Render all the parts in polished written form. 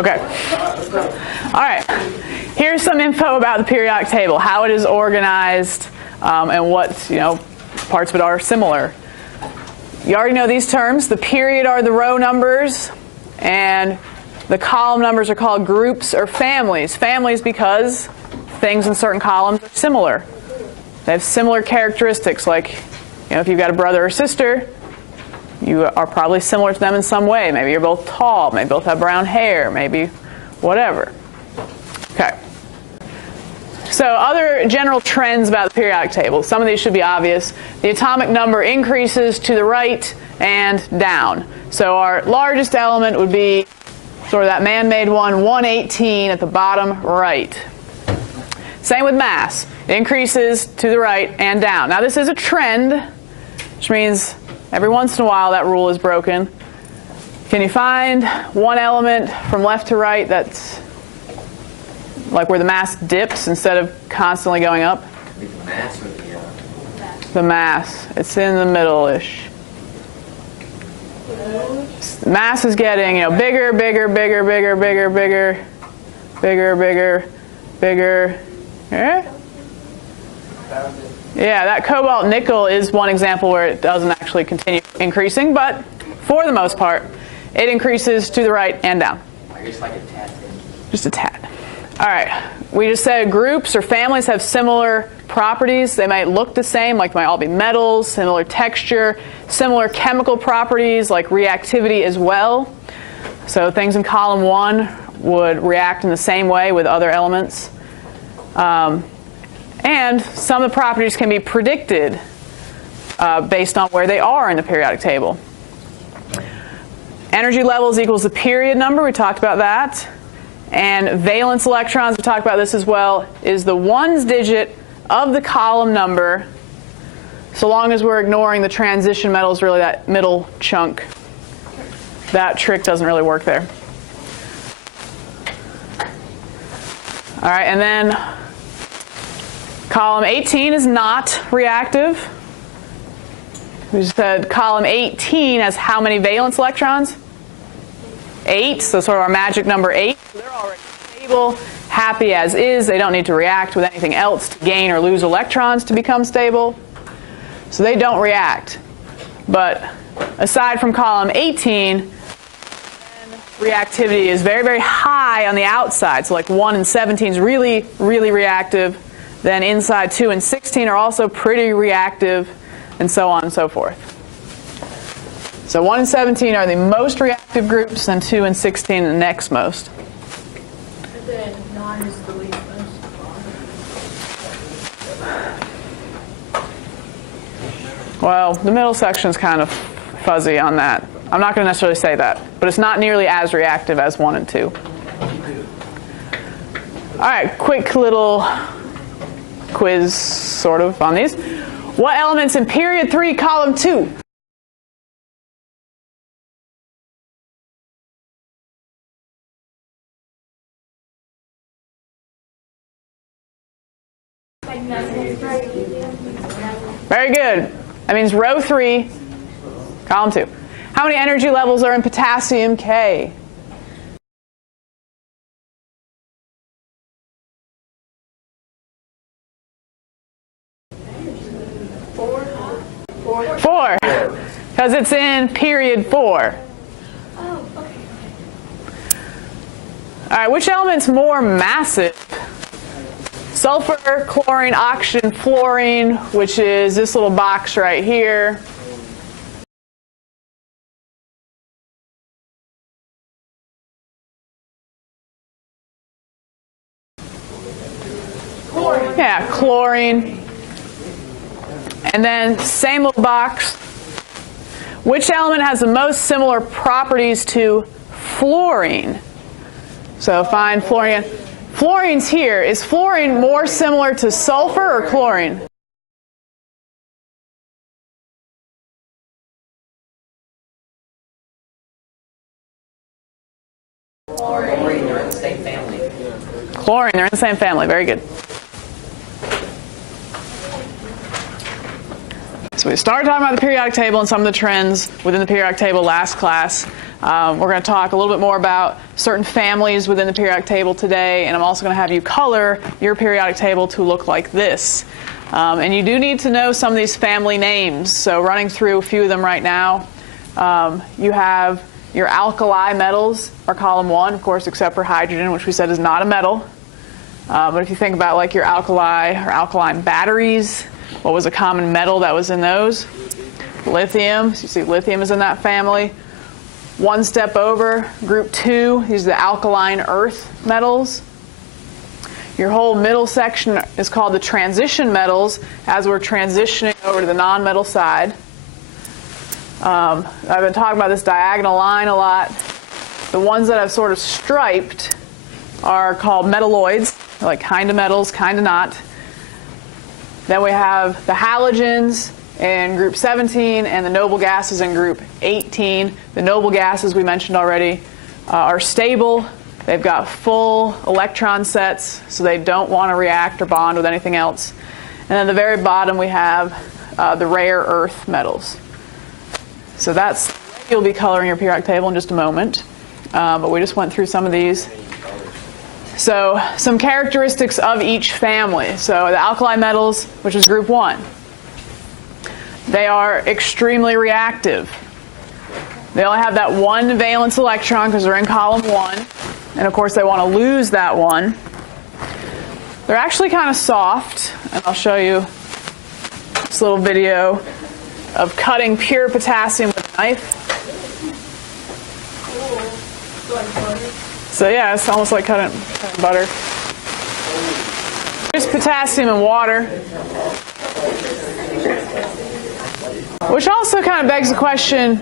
Okay. All right. Here's some info about the periodic table, how it is organized, and what parts of it are similar. You already know these terms. The period are the row numbers, and the column numbers are called groups or families. Families because things in certain columns are similar. They have similar characteristics, like if you've got a brother or sister, you are probably similar to them in some way. Maybe you're both tall, maybe both have brown hair, maybe whatever. Okay. So other general trends about the periodic table. Some of these should be obvious. The atomic number increases to the right and down. So our largest element would be sort of that man-made one, 118 at the bottom right. Same with mass. It increases to the right and down. Now this is a trend, which means every once in a while that rule is broken. Can you find one element from left to right that's like where the mass dips instead of constantly going up? The mass. It's in the middle-ish. Mass is getting, bigger, bigger, bigger, bigger, bigger, bigger, bigger, bigger, bigger. Yeah, that cobalt nickel is one example where it doesn't actually continue increasing, but for the most part, it increases to the right and down. I guess like a tad. Just a tad. All right. We just said groups or families have similar properties. They might look the same, like they might all be metals, similar texture, similar chemical properties like reactivity as well. So things in column 1 would react in the same way with other elements. And some of the properties can be predicted based on where they are in the periodic table. Energy levels equals the period number. We talked about that. And valence electrons, we talked about this as well, is the ones digit of the column number, so long as we're ignoring the transition metals, really that middle chunk. That trick doesn't really work there. All right, and then column 18 is not reactive. We just said column 18 has how many valence electrons? 8, so sort of our magic number 8. They're already stable, happy as is. They don't need to react with anything else to gain or lose electrons to become stable. So they don't react. But aside from column 18, reactivity is very, very high on the outside. So like 1 and 17 is really, really reactive. Then inside 2 and 16 are also pretty reactive, and so on and so forth. So 1 and 17 are the most reactive groups, and 2 and 16 the next most. And then 9 is the least most. Well, the middle section is kind of fuzzy on that. I'm not going to necessarily say that, but it's not nearly as reactive as 1 and 2. All right, quick little quiz sort of on these. What elements in period 3, column 2? Very good. That means row 3, column 2. How many energy levels are in potassium K? 4, because it's in period 4. Oh, okay. All right, which element's more massive? Sulfur, chlorine, oxygen, fluorine, which is this little box right here. Chlorine. Yeah, chlorine. And then same little box. Which element has the most similar properties to fluorine? So find fluorine. Fluorine's here. Is fluorine more similar to sulfur or chlorine? Chlorine, they're in the same family. Chlorine, they're in the same family. Very good. So we started talking about the periodic table and some of the trends within the periodic table last class. We're going to talk a little bit more about certain families within the periodic table today, and I'm also going to have you color your periodic table to look like this. And you do need to know some of these family names. So running through a few of them right now, you have your alkali metals are column 1, of course, except for hydrogen, which we said is not a metal. But if you think about like your alkali or alkaline batteries, what was a common metal that was in those? Lithium. So you see lithium is in that family. One step over, group 2, these are the alkaline earth metals. Your whole middle section is called the transition metals as we're transitioning over to the non-metal side. I've been talking about this diagonal line a lot. The ones that I've sort of striped are called metalloids, like kind of metals, kind of not. Then we have the halogens in group 17 and the noble gases in group 18. The noble gases we mentioned already are stable. They've got full electron sets, so they don't want to react or bond with anything else. And then at the very bottom we have the rare earth metals. So that's you'll be coloring your periodic table in just a moment. But we just went through some of these. So some characteristics of each family. So the alkali metals, which is group 1. They are extremely reactive. They only have that one valence electron because they're in column 1. And of course they want to lose that one. They're actually kind of soft. And I'll show you this little video of cutting pure potassium with a knife. So yeah, it's almost like cutting butter. Just potassium and water. Which also kind of begs the question,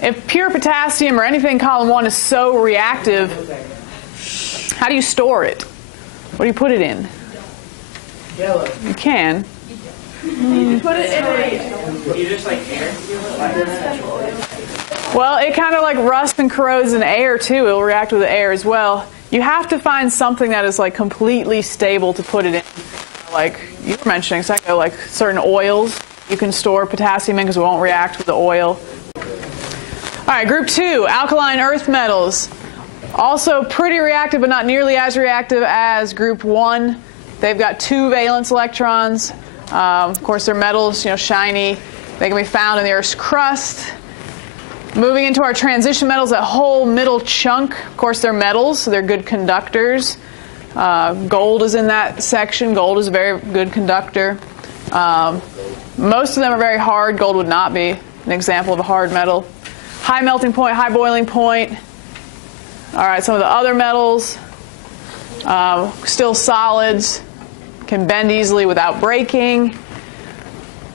if pure potassium or anything in column 1 is so reactive, how do you store it? What do you put it in? You can. You put it in a... You just like air? Well, it kind of like rusts and corrodes in air too. It will react with the air as well. You have to find something that is like completely stable to put it in. Like you were mentioning a second ago, like certain oils you can store potassium in because it won't react with the oil. All right, group 2, alkaline earth metals. Also pretty reactive, but not nearly as reactive as group 1. They've got 2 valence electrons. Of course, they're metals, shiny. They can be found in the Earth's crust. Moving into our transition metals, that whole middle chunk, of course, they're metals, so they're good conductors. Gold is in that section. Gold is a very good conductor. Most of them are very hard. Gold would not be an example of a hard metal. High melting point, high boiling point. All right, some of the other metals, still solids, can bend easily without breaking.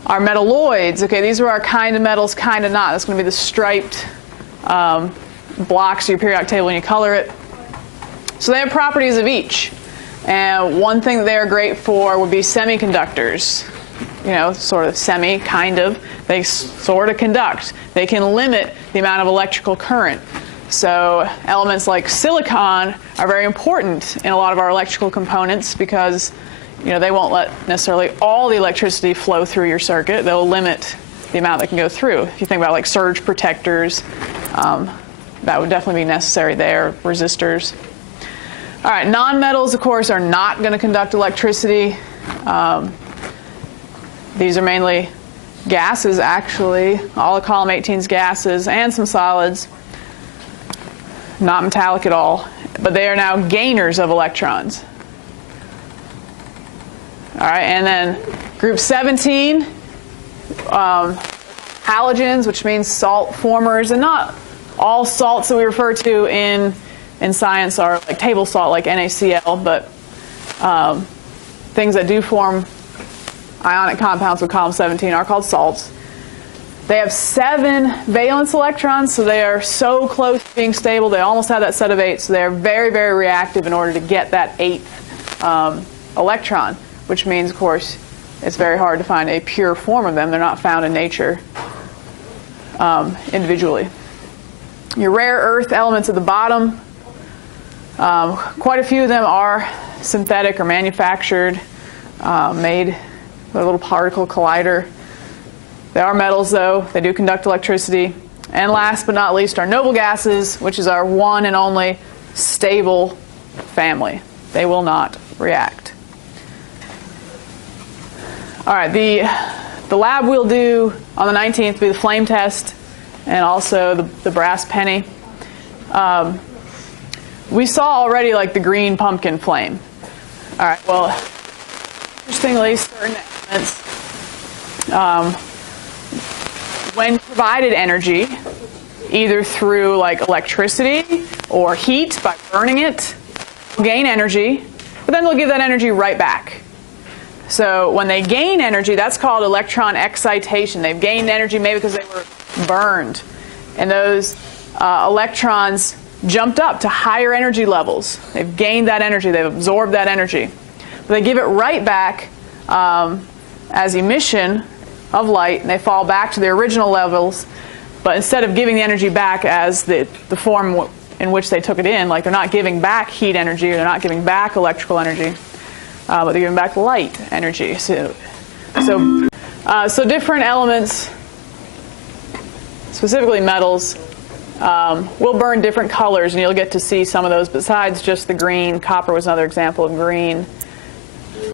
Our metalloids, okay, these are our kind of metals, kind of not. That's going to be the striped blocks of your periodic table when you color it. So they have properties of each. And one thing that they're great for would be semiconductors. Sort of semi, kind of. They sort of conduct. They can limit the amount of electrical current. So elements like silicon are very important in a lot of our electrical components because they won't let necessarily all the electricity flow through your circuit. They'll limit the amount that can go through. If you think about like surge protectors, that would definitely be necessary there, resistors. All right, nonmetals, of course, are not going to conduct electricity. These are mainly gases, actually. All of column 18's gases and some solids. Not metallic at all. But they are now gainers of electrons. All right, and then group 17, halogens, which means salt formers. And not all salts that we refer to in science are like table salt, like NaCl, but things that do form ionic compounds with column 17 are called salts. They have 7 valence electrons, so they are so close to being stable. They almost have that set of 8, so they are very, very reactive in order to get that 8th electron, which means, of course, it's very hard to find a pure form of them. They're not found in nature individually. Your rare earth elements at the bottom, quite a few of them are synthetic or manufactured, made with a little particle collider. They are metals, though. They do conduct electricity. And last but not least are noble gases, which is our one and only stable family. They will not react. All right, the lab we'll do on the 19th will be the flame test and also the brass penny. We saw already like the green pumpkin flame. All right, well, interestingly, certain elements, when provided energy, either through like electricity or heat by burning it, will gain energy, but then they'll give that energy right back. So when they gain energy, that's called electron excitation. They've gained energy maybe because they were burned, and those electrons jumped up to higher energy levels. They've gained that energy, they've absorbed that energy. But they give it right back as emission of light, and they fall back to their original levels, but instead of giving the energy back as the form in which they took it in, like they're not giving back heat energy, or they're not giving back electrical energy, but they're giving back light energy. So different elements, specifically metals, will burn different colors, and you'll get to see some of those besides just the green. Copper was another example of green.